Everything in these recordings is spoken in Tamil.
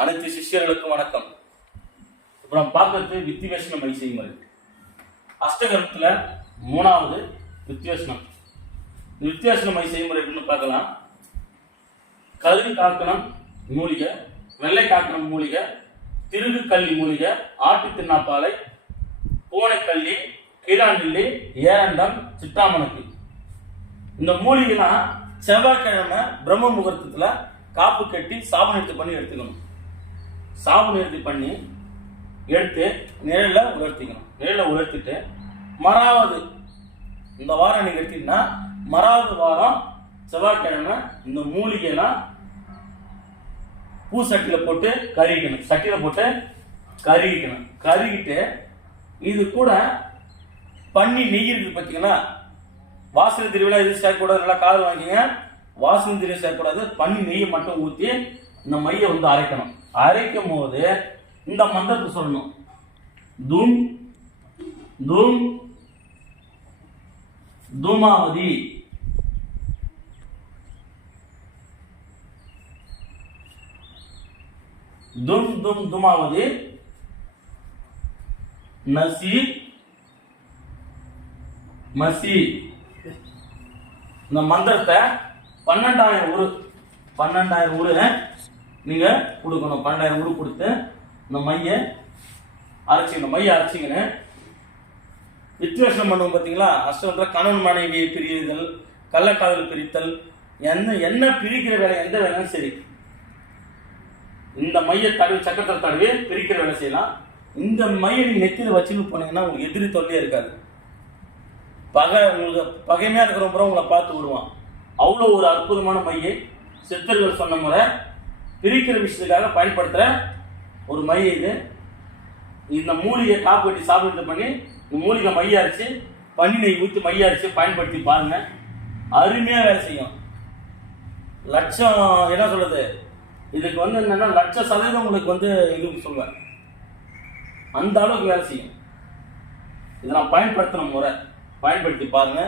அனைத்து சிஷ்யர்களுக்கும் வணக்கம். இப்போ நம்ம பார்க்கறது வித்திவேஷன மை செய்முறை. அஷ்டகரத்துல 3வது வித்திவேஷனம். வித்திவேஷன மை செய்முறை எப்படின்னு பார்க்கலாம். கருது காக்கணம் மூலிகை, வெள்ளை காக்கணம் மூலிகை, திருகு கள்ளி மூலிகை, ஆட்டு தின்னாப்பாலை, பூனைக்கல்லி, கீழாண்டில்லி, ஏரண்டம், சிட்டாமணக்கு. இந்த மூலிகைலாம் செவ்வாய்க்கிழமை பிரம்ம முகூர்த்தத்துல காப்பு கட்டி சாப நிறுத்தி பண்ணி எடுத்துக்கணும். சாப நிறுத்தி பண்ணி எடுத்து நிழல உலர்த்திக்கணும். நிழல உலர்த்திட்டு மறாவது இந்த வாரம் நீங்க எடுத்தீங்கன்னா மறாவது வாரம் செவ்வாய்க்கிழமை இந்த மூலிகைலாம் பூ சட்டியில போட்டு கருகிக்கணும். சட்டியில போட்டு கருகிக்கணும். கருகிட்டு இது கூட பண்ணி நெய் இருக்கு பார்த்தீங்கன்னா, வாசனை திருவிழா இது சேர்க்கக்கூடாது. நல்லா காது வாங்கிங்க. வாசனை திரி சேர்க்கக்கூடாது. பண்ணி நெய்யை மட்டும் ஊற்றி இந்த மையை அரைக்கணும். அரைக்கும் போது இந்த மந்திரத்தை சொல்லணும். தும் தும் துமாவதி, தும் தும் துமாவதி, நசி மசி. இந்த மந்திரத்தை 12,000 உரு நீங்க கொடுக்கணும். 12,000 உரு கொடுத்து இந்த மைய அரைச்சிக்கணும். மைய அரைச்சிங்கன்னு வித்திவேஷனம் பண்ணுவோம் பார்த்தீங்களா. அஷ்டமத்துல கணவன் மனைவியை பிரிதல், கள்ளக்காதல் பிரித்தல், என்ன பிரிக்கிற வேலை, எந்த வேலையும் சரி இந்த மைய தடவி சக்கரத்தில் தடவி பிரிக்கிற வேலை செய்யலாம். இந்த மையை நீங்க நெத்தியில வச்சுன்னு போனீங்கன்னா உங்களுக்கு எதிரி தொல்லையே இருக்காது. உங்களுக்கு பகைமையா இருக்கிறவங்க உங்களை பார்த்து விடுவான். அவ்வளோ ஒரு அற்புதமான மையை சித்தர்கள் சொன்ன முறை பிரிக்கிற விஷயத்துக்காக பயன்படுத்துகிற ஒரு மைய இது. இந்த மூலிகை காப்பு கட்டி சாப்பிட்டு பண்ணி இந்த மூலிகை மைய அரைச்சி பனி நெய் ஊற்றி மைய அரைச்சி பயன்படுத்தி பாருங்க. அருமையாக வேலை செய்யும். லட்சம் என்ன சொல்றது, இதுக்கு என்னன்னா 100% உங்களுக்கு இது சொல்லுவேன். அந்த அளவுக்கு வேலை செய்யும். இதை நான் பயன்படுத்தின முறை பயன்படுத்தி பாருங்க.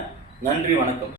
நன்றி, வணக்கம்.